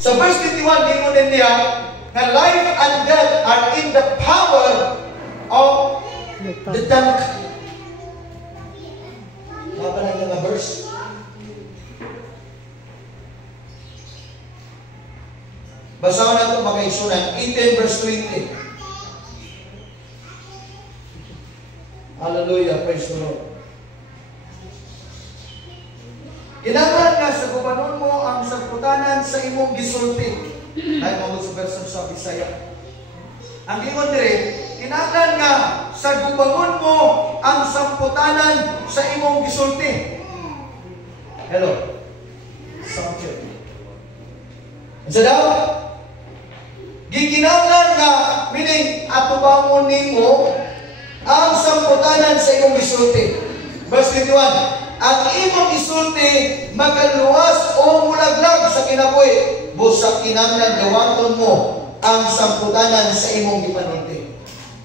Sa verse 21, gingon niya, na life and death are in the power of the tongue. Mapa na yung verse. Basahan na ito makaisunan. 18 verse 20. Hallelujah. Praise the Lord. Kinahanglan nga sa gubanon mo ang sagputanan sa imong gisulti. Ay mo sa verse sa Bisaya. Ang ingon dire, kinahanglan nga sa gubanon mo ang samputanan sa imong gisulti. Hello. Sound check. Sa daw, gikinahanglan nga meaning atubamon nimo ang samputanan sa imong gisulti. Verse 21. Ang imong isulti magaluwas o mulaglag sa kinabuhi, busa kinahanglan gawaton mo ang samputanan sa imong gipanulti.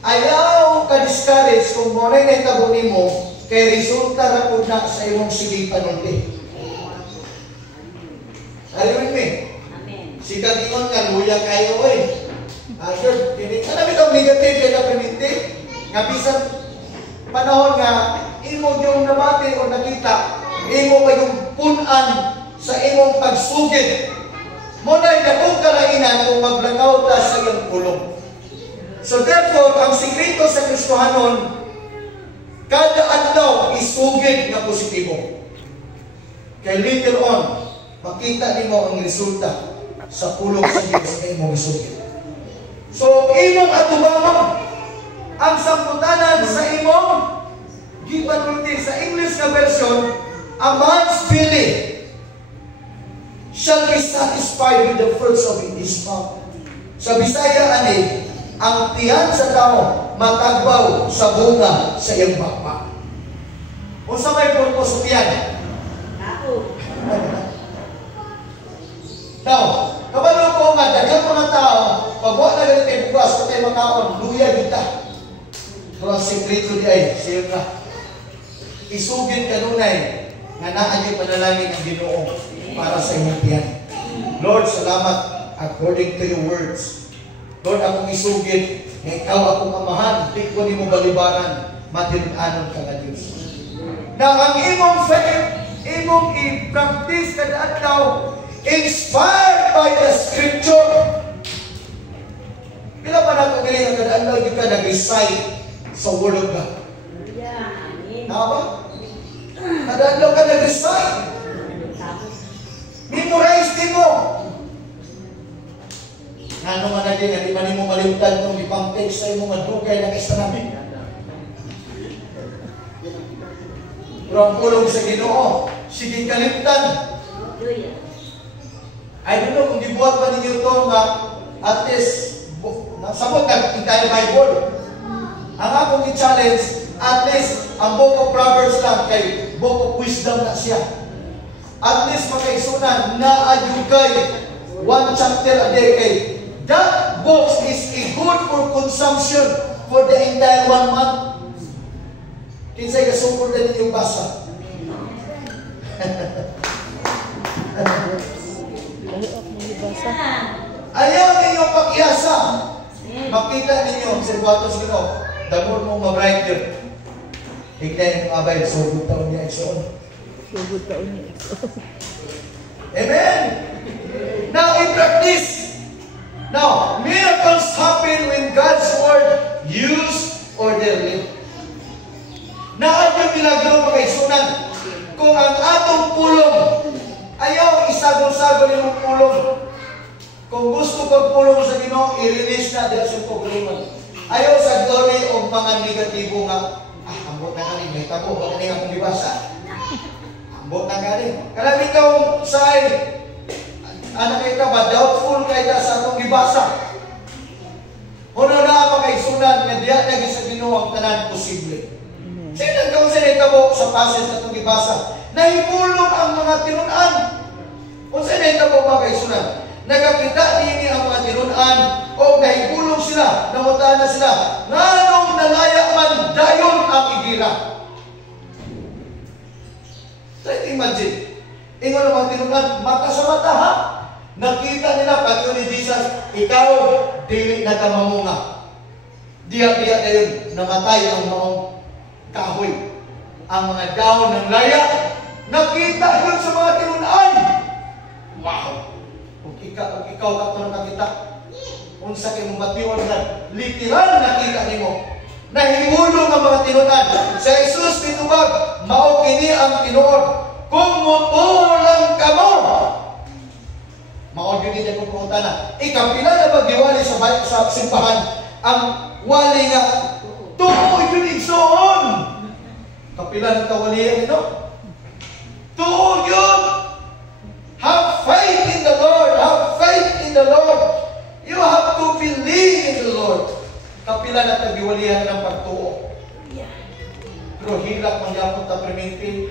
Ayaw ka discourage kung mo rin itabo nimo kay resulta ra pud na sa imong sige panulti. Aliwin me. Amen. Sika gingon nga luya kayo oy. Sure, kini kana bitaw negative kay na primitive nga bisan panahon nga imo yung nabati o nakita, imo pa yung punan sa imong pagsugid. Muna'y dakong karainan kung maglakaw ta sa iyong pulong. So therefore, ang sikreto sa Kristohanon, kada adlaw isugid nga positibo. Kay later on, makita nimo ang resulta sa pulong sa Diyos na imong isugid. So, imong atubangon ang samputanan sa imong gipanulti. Sa English na version, a man's belly shall be satisfied with the fruits of his mouth. Sa Bisaya ani, ang tiyan sa tao matagbaw sa bunga sa iyang bakbak. Kung sa may purpose tiyan? Ako. Now, kabalo ko nga, dagang mga tao, pag wala na ganito bukas, patay makaon, luya kita. Pero ang sekreto di ay, siya ka. Isugid kanunay nga naa yung panalangin ng Ginoo para sa imong tiyan. Lord, salamat according to your words. Lord, akong isugid nga ikaw akong amahan, di ko nimo balibaran, matinunanon ka nga Diyos. Now, ang imong faith, imong i-practice kada adlaw, inspired by the Scripture. Pila pa na ito galing kada adlaw di ka nag-recite sa Word of God. Tama ba? Nadadlaw ka nag-recite. Memorize din mo. Ano man na din, hindi man mo malimtan itong ipang-text sa imong madugay na kasanamig. Pero ang pulong sa Ginoo, sige kalimtan. I don't know kung gibuhat pa ninyo ito nga at least, sabot ka, entire Bible. Ang akong i-challenge, at least, ang Book of Proverbs lang kay Book of Wisdom na siya. At least makaisunan na adjugay 1 chapter a day kay that book is good for consumption for the entire 1 month. Kinsay kasupor na ninyong basa. Ayaw ninyong pakiasa. Makita ninyo sa Watos Gino, the more mo ma-brighter. Hignan yung abay, sugod taon niya iksoon. Sugod taon niya iksoon. Amen! Now, in practice, now, miracles happen when God's word used orderly. Naan yung milagro pagkaisunan. Kung ang atong pulong, ayaw isagol-sagol yung pulong. Kung gusto kong pulong sa Ginoo, i-release na dahil sa pagpulungan. Ayaw sa glory o mga negatibo nga, ambot na kami, may tabo, baka nga akong libasa. Ambot na kami. Kalamit kong sa'y, anak kita ba, doubtful kayo sa atong libasa. Huno na ang makaisunan, nga diya naging sa Ginoo ang tanan posible. Sino kung sa tabo sa passage na itong libasa? Nahipulong ang mga tinunan. Kung sa tabo makaisunan, nagakita nini ang mga tinunan o nahipulong sila, namutaan na sila, nganong nalaya man dayon ang igira. Try to imagine. Ingon ang mga tinunan, mata sa mata ha? Nakita nila pag ni Jesus, ikaw dili na ka mamunga. Diya-diya na yun, namatay ang maong kahoy. Ang mga dahon ng laya, nakita yun sa mga tinunan. Wow! Kung ikaw ka nakakita, unsa kay mong matiwan na literal nakita nimo. Nahimulong ang mga tinunan. Sa Jesus pitubag, mao kini ang tinuod. Kung mutulang kamo, mao gyud ni ko na. Ikapila na pagdiwali sa simbahan ang wali nga tuo yun igsoon. Kapila na tawali no? Tuo yun. Have faith in the Lord. Have faith in the Lord. You have to believe in the Lord. Kapila na tagiwalihan ng pagtuo. Pero hilak mangyapon ta perminti